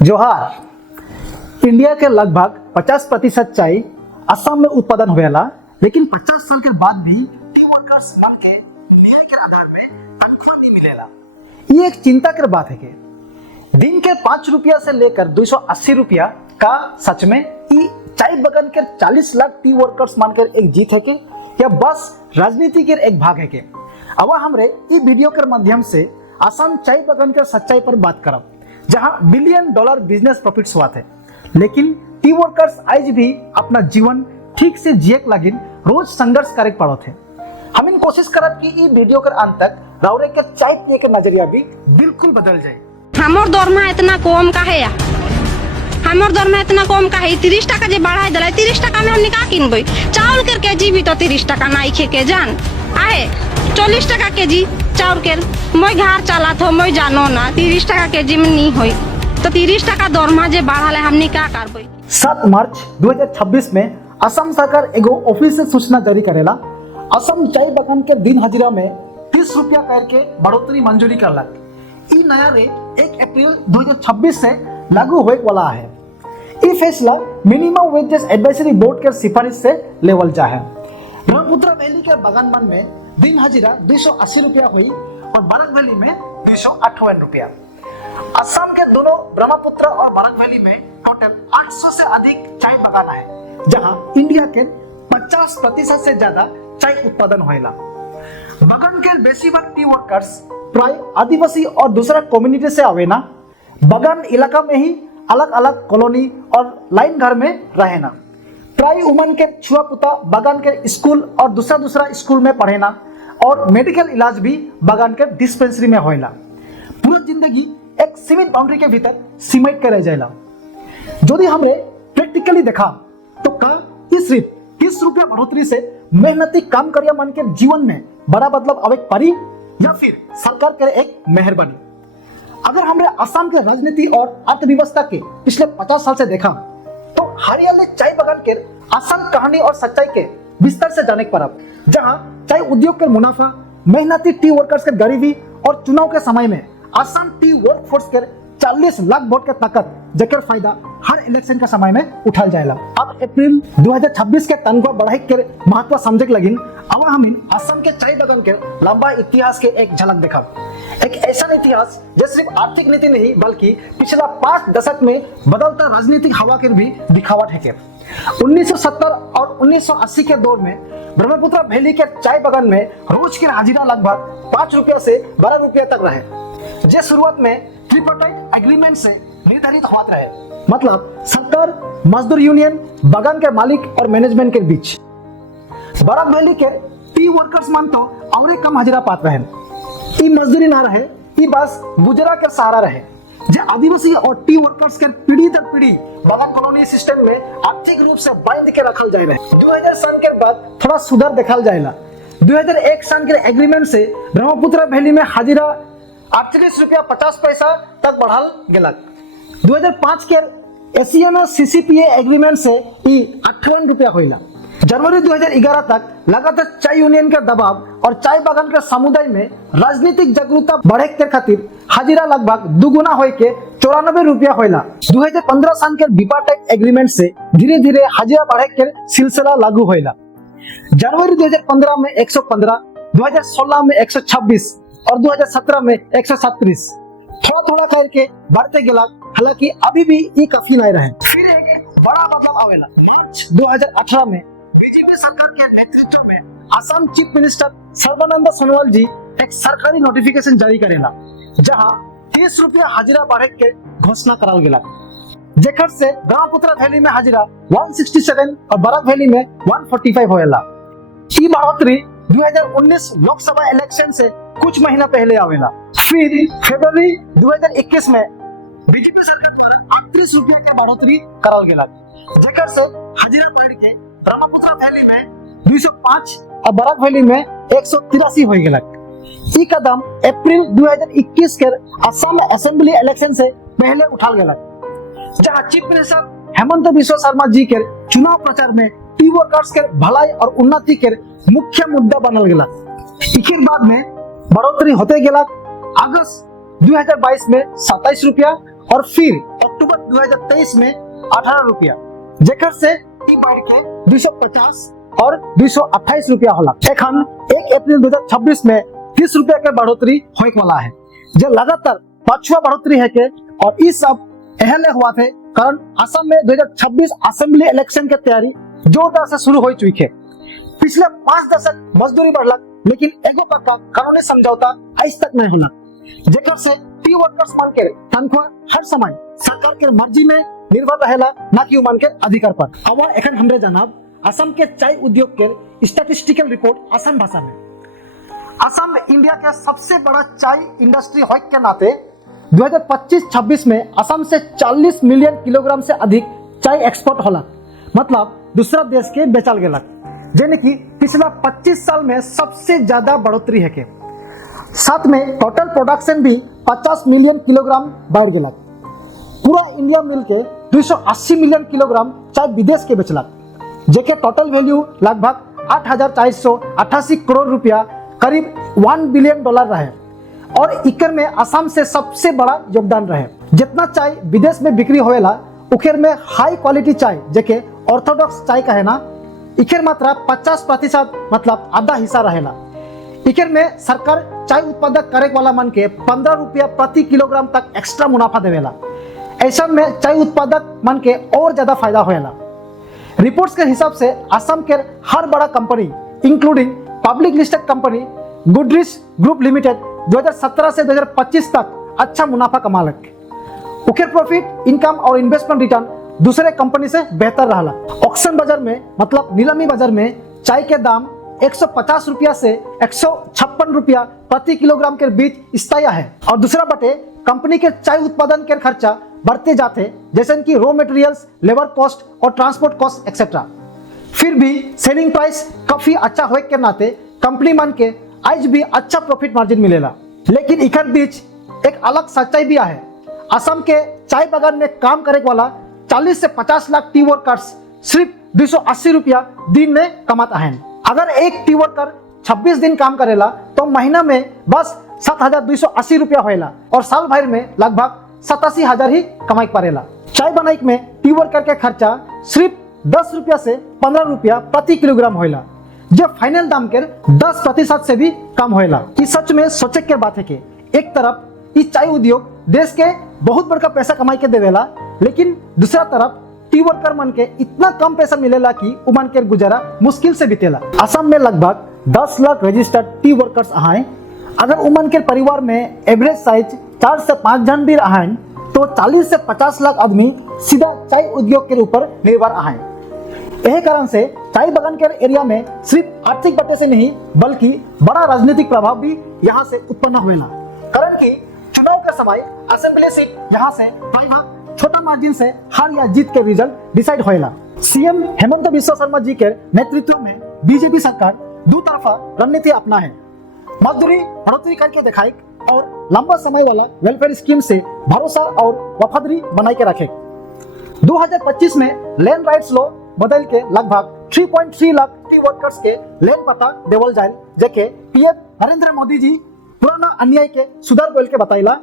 जोहार। इंडिया के लगभग 50% चाय असम में उत्पादन होएला, लेकिन 50 साल के बाद भी टी वर्कर्स मन के न्याय के आधार में तनख्वाह नहीं मिलेला। ये एक चिंता की बात है कि दिन के 5 रुपया से लेकर 280 रुपया का सच में ये चाय बगान के 40 लाख टी वर्कर्स मानकर एक जीत है कि या बस राजनीति के एक भाग है कि अब हमरे ई वीडियो के माध्यम से असम चाय बगान के सच्चाई पर बात करब, जहां $बिलियन बिजनेस प्रॉफिट्स हुआ थे, लेकिन टी वर्कर्स आज भी अपना जीवन ठीक से जिए लगिन रोज संघर्ष करे पड़ो थे। हम इन कोशिश करब कि ई वीडियो के अंत तक राउरे के चाय पिए के नजरिया भी बिल्कुल बदल जाए। हमर दरमा इतना कम काहे या हमर दरमा इतना कम काहे 30 टाका जे बढ़ाई देला 30 टाका में हम निका किनबै। चावल के केजी भी तो 30 टाका नाई खे के जान आहे 40 टाका केजी चाउर के मैं घर चला थो मैं जानो ना 30 टाका केजी में नहीं होई तो 30 टाका दरमा जे बढ़ाले हमनी का करबै। 7 मार्च 2026 में असम सरकार एगो ऑफिशियल सूचना जारी करेला। असम चाय बगान के दिन हजीरा में 30 रुपया करके बढ़ोतरी मंजूरी करलक। ई नया रेट 1 अप्रैल 2026 से लागू होए वाला है। ई फैसला मिनिमम वेजेस एडवाइजरी बोर्ड के सिफारिश से लेवल जा है। ब्रह्मपुत्र वैली के बगान मन में दिन हजीरा 280 रुपया हुई और बरक वैली में 258 रुपया। असम के दोनों ब्रह्मपुत्र और बरक वैली में टोटल 800 से अधिक चाय बगान है, जहां इंडिया के 50% से ज्यादा चाय उत्पादन होएला। बगान के बेशिरभाग टी वर्कर्स प्राय आदिवासी और दूसरा कम्युनिटी से आवेना। बगान इलाका में ही अलग अलग कॉलोनी और लाइन घर में रहेना। प्राय उमन के छुआ पुता बगान के स्कूल और दूसरा स्कूल में पढ़ेना और मेडिकल इलाज भी बगान के डिस्पेंसरी में होएला। पूरा जिंदगी एक सीमित बाउंड्री के भीतर सीमित कर रह जाएला। यदि हमरे प्रैक्टिकली देखा तो का इस सिर्फ 30 रुपया बढ़ोतरी से मेहनती काम करिया मन के जीवन में बड़ा बदलाव आवे पारी या फिर सरकार करे एक मेहरबानी। अगर हमरे असम के राजनीति और अर्थव्यवस्था के पिछले 50 साल से देखा तो हरियाली चाय बगान के असम कहानी और सच्चाई के विस्तार से जाने पर जहां चाय उद्योग के मुनाफा, मेहनती टी वर्कर्स के गरीबी और चुनाव के समय में असम टी वर्कफोर्स के 40 लाख वोट के ताकत जकर फायदा हर इलेक्शन के समय में उठाल जाएगा। अब अप्रैल 2026 के तनख्वाह बढ़ाई के महत्व समझे लगिन अब हम असम के चाय बगान के लंबा इतिहास के एक झलक देखा। एक ऐसा इतिहास जो सिर्फ आर्थिक नीति नहीं बल्कि पिछला 5 दशक में बदलता राजनीतिक हवा के भी दिखावट है। 1970 और 1980 के दौर में ब्रह्मपुत्र वैली के चाय बगान में रोज की हाजिरा लगभग 5 रुपया से 12 रुपया तक रहे, जो शुरुआत में ट्रिपार्टाइट एग्रीमेंट से निर्धारित हुआ रहे, मतलब सरकार, मजदूर यूनियन, बगान के मालिक और मैनेजमेंट के बीच। बरक वैली के टी वर्कर्स मान तो और कम हाजिरा पात रहे। ई मजदूरी ना रहे, ई बस गुजरा के सहारा रहे। जो आदिवासी और टी वर्कर्स के पीढ़ी दर पीढ़ी बगान कॉलोनी सिस्टम में आर्थिक रूप से बांध के रखल जाए रहे। 2000 साल के बाद थोड़ा सुधार देखल जाएला। 2001 साल के एग्रीमेंट से ब्रह्मपुत्र वैली में हाजिरा 38 रुपया 50 पैसा तक बढ़ाल गेलक। 2005 के एशियन सीसीपीए एग्रीमेंट से ई 58 रुपया होइला। जनवरी 2011 तक लगातार चाय यूनियन के दबाव और चाय बागान के समुदाय में राजनीतिक जागरूकता बढ़े के खातिर हाजिरा लगभग दुगुना होय के 94 रुपया होइला। 2015 साल के बिपार्टाइट एग्रीमेंट से धीरे धीरे हाजिरा बढ़े के सिलसिला लागू होइला। जनवरी 2015 में 115, 2016 में 126 और 2017 में 137 थोड़ा करके बढ़ते गेला। हालांकि अभी भी ये काफी नहीं रहे। फिर एक बड़ा बदलाव आवेला। मार्च 2018 में बीजेपी सरकार के नेतृत्व में असम चीफ मिनिस्टर सर्बानंद सोनोवाल जी एक सरकारी नोटिफिकेशन जारी करेला, जहां 30 रुपया हाजिरा बढ़े के घोषणा करल गेला, जेकर से ब्रह्मपुत्र वैली में हाजिरा 167 और बरक वैली में 145 होएला। ई बढ़ोतरी 2019 लोकसभा इलेक्शन से कुछ महीना पहले आवेला। फिर फरवरी 2021 में बीजेपी सरकार द्वारा 38 रुपया के बढ़ोतरी करल गेला, जेकर से हाजिरा बढ़ के ब्रह्मपुत्र वैली में 205 और बरक वैली में 183 हो गेला। ई कदम अप्रैल 2021 के असम असेंबली इलेक्शन से पहले उठाल गेला, जहां चीफ मिनिस्टर हेमंत बिस्वा शर्मा जी के चुनाव प्रचार में टी वर्कर्स के भलाई और उन्नति के मुख्य मुद्दा बनल गेला। इखिर बाद में बढ़ोतरी होते गेला। अगस्त 2022 में 27 रुपया और फिर अक्टूबर 2023 में 18 रुपया, जेकर से ई बढ़ के 250 और 228 रुपया होला। एखन 1 अप्रैल 2026 में 30 रुपया के बढ़ोतरी होने वाला है, जो लगातार पांचवा बढ़ोतरी है के। और ई सब एहले हुआ थे कारण असम में 2026 असेंबली इलेक्शन के तैयारी जोरदार से शुरू हो चुकी है। पिछले 5 दशक मजदूरी बढ़लक, लेकिन एगो पक्का कानूनी समझौता आज तक नहीं होला, जेकर से टी वर्कर्स मान के तनख्वाह हर समय सरकार के मर्जी में निर्भर रहेला, ना कि उमान के अधिकार पर। अब एखन हमरे जनाब असम के चाय उद्योग के स्टैटिस्टिकल रिपोर्ट असम भाषा में। असम इंडिया के सबसे बड़ा चाय इंडस्ट्री होने के नाते 2025-26 में असम से 40 मिलियन किलोग्राम से अधिक चाय एक्सपोर्ट होला, मतलब दूसरा देश के बेचल गेलक, जेने की पिछला 25 साल में सबसे ज्यादा बढ़ोतरी है के। साथ में टोटल प्रोडक्शन भी 50 मिलियन किलोग्राम बढ़ गेलक। पूरा इंडिया मिलके 280 मिलियन किलोग्राम चाय विदेश के बेचलक, जेके टोटल वैल्यू लगभग 8,488 करोड़ रुपया, करीब $1 बिलियन रहे। और इकर में असम से सबसे बड़ा योगदान रहे। जितना चाय विदेश में बिक्री होएला, उखेर में हाई क्वालिटी चाय जेके ऑर्थोडॉक्स चाय कहे ना, इकर मात्रा 50% मतलब आधा हिस्सा रहेला। इकर में सरकार चाय उत्पादक करे वाला मन के 15 रुपया प्रति किलोग्राम तक एक्स्ट्रा मुनाफा देवेला। ऐसा में चाय उत्पादक मन के और ज्यादा फायदा होएला। रिपोर्ट्स के हिसाब से असम के हर बड़ा company including public listed company Goodrich group limited 2017 से 2025 तक अच्छा मुनाफा कमालक। उकेर प्रॉफिट, इनकम और इन्वेस्टमेंट रिटर्न दूसरे कंपनी से बेहतर रहा। ऑक्शन बाजार में मतलब नीलामी बाजार में चाय के दाम 150 रुपया से 156 रुपया प्रति किलोग्राम के बीच स्थायी है। और दूसरा बटे कंपनी के चाय उत्पादन के खर्चा बढ़ते जाते, जैसे कि रॉ मटेरियल्स, लेबर कॉस्ट और ट्रांसपोर्ट कॉस्ट एक्सेट्रा। फिर भी सेलिंग प्राइस काफी अच्छा होने के नाते कंपनी मन के आज भी अच्छा प्रॉफिट मार्जिन मिलेला। लेकिन इकर बीच एक अलग सच्चाई भी है। असम के चाय बागान में काम करे वाला 40 से 50 लाख टी वर्कर्स सिर्फ 280 रुपया दिन में कमाता है। अगर एक टी वर्कर 26 दिन काम करेला तो महीना में बस 7,280 रुपया होएला और साल भर में लगभग 87,000 ही कमाई पड़ेला। चाय बनाई में टी वर्कर के खर्चा सिर्फ 10 रुपया से 15 रुपया प्रति किलोग्राम होएला, जो फाइनल दाम के 10% से भी कम होएला। इस सच में सोचे के बात है कि एक तरफ इस चाय उद्योग देश के बहुत बड़का पैसा कमाई के देवेला, लेकिन दूसरा तरफ टी वर्कर मन के इतना कम पैसा मिलेला कि उमन के गुजारा मुश्किल से बीतेला। असम में लगभग 10 लाख रजिस्टर्ड टी वर्कर्स हैं। अगर उमन के परिवार में एवरेज साइज 4 से 5 जन भी हैं तो 40 से 50 लाख आदमी सीधा चाय उद्योग के ऊपर निर्भर हैं। यही कारण से चाय बागान के एरिया में सिर्फ आर्थिक वजह से नहीं बल्कि बड़ा राजनीतिक प्रभाव भी यहाँ से उत्पन्न हुएला। कारण कि चुनाव के समय असेंबली सीट यहाँ से छोटा मार्जिन से हार या जीत के रिजल्ट डिसाइड होएला। सीएम हेमंत बिस्वा शर्मा जी के नेतृत्व में बीजेपी सरकार दो तरफा रणनीति अपना है। मजदूरी बढ़ोतरी करके दिखाई और लंबा समय वाला वेलफेयर स्कीम से भरोसा और वफादारी बनाए के रखे। 2025 में लैंड राइट्स लॉ बदल के लगभग 3.3 लाख टी वर्कर्स के लैंड पता देवल जाए, जेके पीएम नरेंद्र मोदी जी पुराना अन्याय के सुधार बोल के बताइला।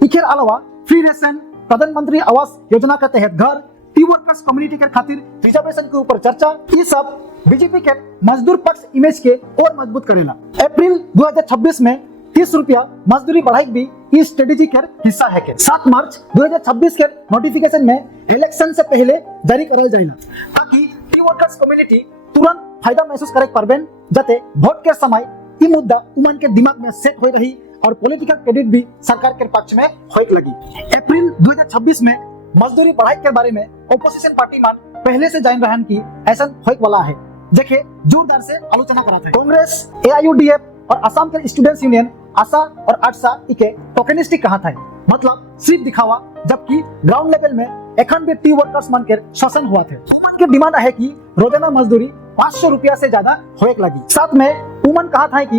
इकेर अलावा फ्री रेशन, प्रधानमंत्री आवास योजना के तहत घर, टी वर्कर्स कम्युनिटी के खातिर रिजर्वेशन के ऊपर चर्चा, ये सब बीजेपी के मजदूर पक्ष इमेज के और मजबूत करेला। अप्रैल 2026 में 30 रुपया मजदूरी बढ़ाई भी इस स्ट्रेटेजी के हिस्सा है के। 7 मार्च 2026 के नोटिफिकेशन में इलेक्शन से पहले जारी करल जाएला, ताकि टी वर्कर्स कम्युनिटी तुरंत फायदा महसूस करे परबेन, जाते वोट के समय ये मुद्दा उमन के दिमाग में सेट हो रही और पॉलिटिकल क्रेडिट भी सरकार के पक्ष में होए लगी। अप्रैल 2026 में मजदूरी बढ़ाई के बारे में ओपोजिशन पार्टी मान पहले से जान रहन की ऐसा होए वाला है, जेके जोरदार से आलोचना करा था। कांग्रेस, एआईयूडीएफ और असम के स्टूडेंट्स यूनियन आशा और आटसा इके टोकेनिस्टिक कहा था, मतलब सिर्फ दिखावा, जबकि ग्राउंड लेवल में एखन भी टी वर्कर्स मन के शोषण हुआ थे। उमन की डिमांड है कि रोजाना मजदूरी 500 रुपया से ज्यादा होए लगी। साथ में उमन कहा था कि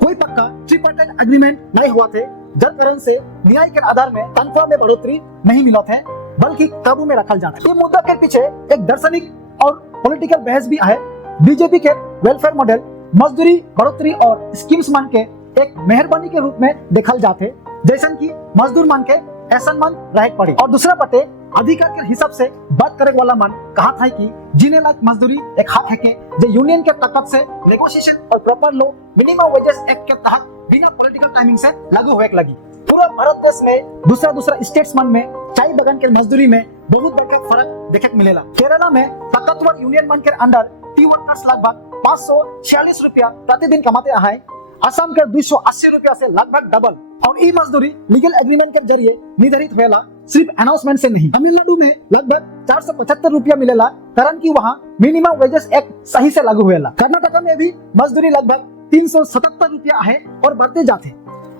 कोई पक्का ट्रिपार्टाइट एग्रीमेंट नहीं हुआ थे, जर कारण से न्याय के आधार में तनख्वाह में बढ़ोतरी नहीं मिला थे, बल्कि काबू में रखा जाता है। ये मुद्दा के पीछे एक दार्शनिक और पॉलिटिकल बहस भी है। बीजेपी के वेलफेयर मॉडल मजदूरी बढ़ोतरी और स्कीम्स मान के एक मेहरबानी के रूप में देखल जाते, जैसन कि मजदूर मान के ऐसा मन रह पड़े। और दूसरा बटे अधिकार के हिसाब से बात करे वाला मन कहा था कि जीने लायक मजदूरी एक हक है के जो यूनियन के ताकत से नेगोशिएशन और प्रॉपर लो मिनिमम वेजेस एक्ट के तहत बिना पॉलिटिकल टाइमिंग से लागू होने लगी। पूरा भारत देश में दूसरा स्टेट्समैन में चाय बागान के मजदूरी में बहुत बड़ा फर्क देखे मिलेला। केरला में ताकतवर यूनियन मन के अंडर टी वर्कर्स लगभग 546 रुपया प्रतिदिन कमाते हैं। असम के 280 रुपया से लगभग डबल, और ये मजदूरी लीगल एग्रीमेंट के जरिए निर्धारित हुएला, सिर्फ अनाउंसमेंट से नहीं। तमिलनाडु में लगभग 475 रुपया मिलेला, कारण कि वहाँ मिनिमम वेजेस एक्ट सही से लागू हुएला। कर्नाटक में भी मजदूरी लगभग 377 रुपया है और बढ़ते जाते।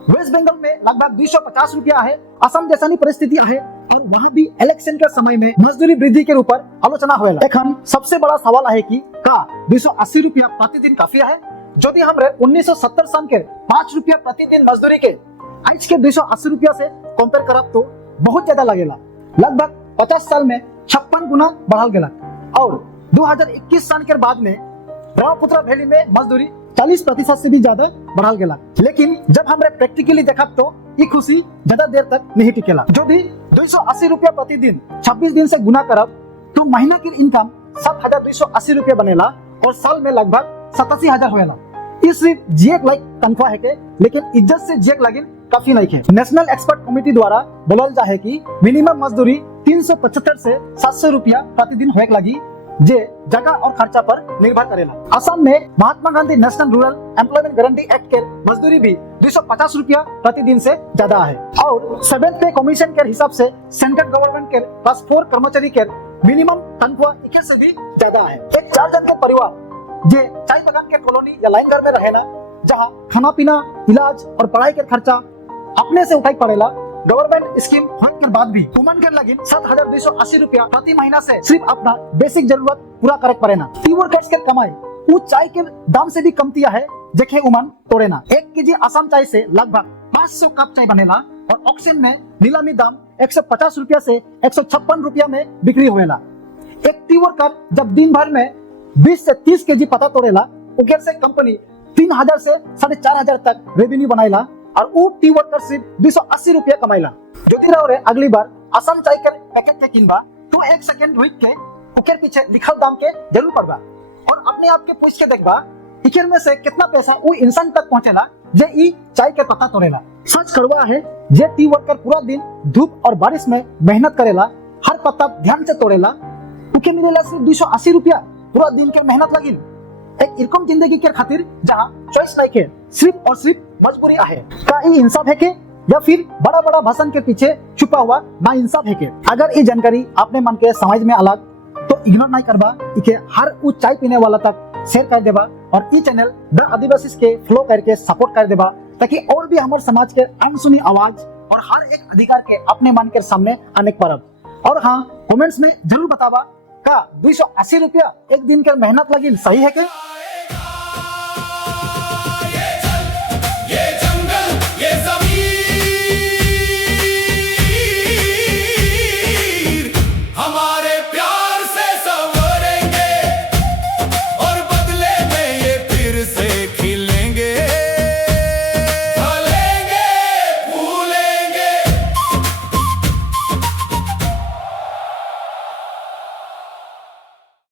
वेस्ट बंगाल में लगभग 250 रुपया है। असम जैसा परिस्थिति है और वहाँ भी इलेक्शन के समय में मजदूरी वृद्धि के ऊपर आलोचना हुएला। एक हम सबसे बड़ा सवाल है कि का 280 रुपया प्रतिदिन काफी है? यदि हमरे 1970 सन के 5 रुपया प्रतिदिन मजदूरी के आज के 280 रुपया से कंपेयर करब तो बहुत ज्यादा लगेला। लगभग 50 साल में 56 गुना बढ़ल गेला और 2021 सन के बाद में ब्रह्मपुत्र वैली में मजदूरी 40% से भी ज्यादा बढ़ल गेला। लेकिन जब हमरे प्रैक्टिकली देखब तो ये खुशी ज्यादा देर तक नहीं टिकेला। जो भी 280 रुपया प्रतिदिन 26 दिन से गुना करब तो महीना की इनकम 7,280 रुपया बनेला और साल में लगभग 87,000 होएला। इस सिर्फ जिएक लाइक तनख्वाह है के, लेकिन इज्जत से जिएक लगिन काफी नहीं है। नेशनल एक्सपर्ट कमेटी द्वारा बोलल जा है कि मिनिमम मजदूरी 375 से 700 रुपया प्रतिदिन होएक लगी, जे जगह और खर्चा पर निर्भर करेला। असम में Mahatma Gandhi national rural employment guarantee act के मजदूरी भी 250 रुपया प्रतिदिन से ज्यादा है। और 7th पे कमीशन के हिसाब से सेंट्रल गवर्नमेंट के क्लास 4 कर्मचारी के मिनिमम तनख्वाह इके से भी ज्यादा है। एक 4 जन के परिवार जे चाय बागान के कॉलोनी या लाइन घर में रहे ना, जहाँ खाना पीना, इलाज और पढ़ाई के खर्चा अपने से उठाई पड़ेला, गवर्नमेंट स्कीम होने के बाद भी वुमन के लगिन 7,280 रुपया प्रति महीना से सिर्फ अपना बेसिक जरूरत पूरा करे पड़े ना। टी वर्कर्स के कमाई वो चाय के दाम से भी कमतिया है, जेखे वुमन तोड़े ना। 1 केजी असम चाय से लगभग 500 कप चाय बनेला और ऑक्शन में नीलामी दाम 150 रुपया से 156 रुपया में बिक्री होएला। एक टी वर्कर जब दिन भर में 20 से 30 केजी पता तोड़ेला, उधर से कंपनी 3,000 से 4,500 तक रेवेन्यू बनाएला और वो टी वर्कर सिर्फ 280 रुपया कमाइला। यदि रहो रे अगली बार असम चाय के पैकेट के किनबा तो 1 सेकंड रुक के उकेर पीछे लिखल दाम के जरूर पड़बा और अपने आप के पूछ के देखबा इकेर में से कितना पैसा वो इंसान तक पहुंचेला जे ई चाय के पता तोड़ेला। सच कड़वा है, जे टी वर्कर पूरा दिन धूप और बारिश में मेहनत करेला, हर पत्ता ध्यान से तोड़ेला, उके मिलेला सिर्फ 280 रुपया पूरा दिन के मेहनत लगिन। एक इरकम जिंदगी के खातिर जहाँ चॉइस नहीं के, सिर्फ और सिर्फ मजबूरी आहे। का ये इंसाफ है के या फिर बड़ा बड़ा भाषण के पीछे छुपा हुआ ना इंसाफ है के? अगर ये जानकारी आपने मन के समझ में अलग तो इग्नोर नहीं करबा, इके हर वो चाय पीने वाला तक शेयर कर देबा और ई चैनल द आदिवासी के फॉलो करके सपोर्ट कर देबा, ताकि और भी हमारे समाज के अनसुनी आवाज और हर एक अधिकार के अपने मन के सामने आने परब। और हाँ, कमेंट्स में जरूर बतावा का 280 रुपया एक दिन के मेहनत लगी सही है के?